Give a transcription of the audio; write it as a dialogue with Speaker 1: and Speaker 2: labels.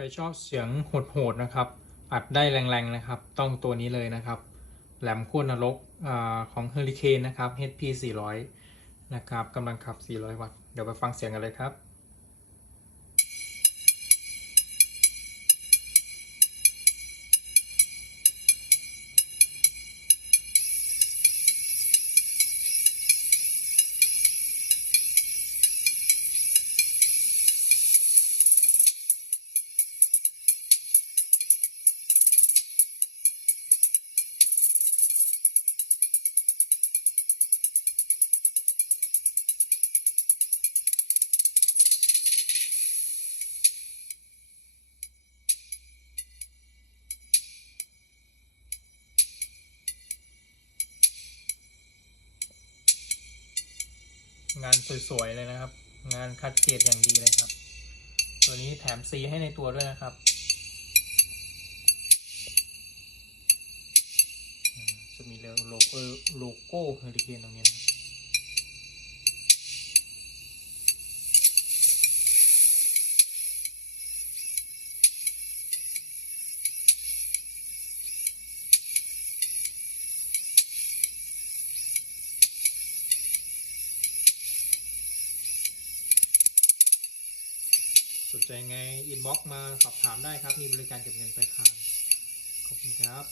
Speaker 1: ใครชอบเสียงโหดๆนะครับ อัดได้แรงๆนะครับ ต้องตัวนี้เลยนะครับ แหลมขั้วนรกอาของเฮอริเคนนะครับ HP 400 นะครับกำลังขับ 400 วัตต์ เดี๋ยวไปฟังเสียงกันเลยครับ งานสวยๆเลยนะครับ งานคัดเกรดอย่างดีเลยครับ ตัวนี้แถมซีให้ในตัวด้วยนะครับ จะมีโลโก้โลโก้เฮอริเคนตรงนี้นะครับ สนใจไงอินบ็อกมาสอบถามได้ครับ มีบริการเก็บเงินปลายทาง ขอบคุณครับ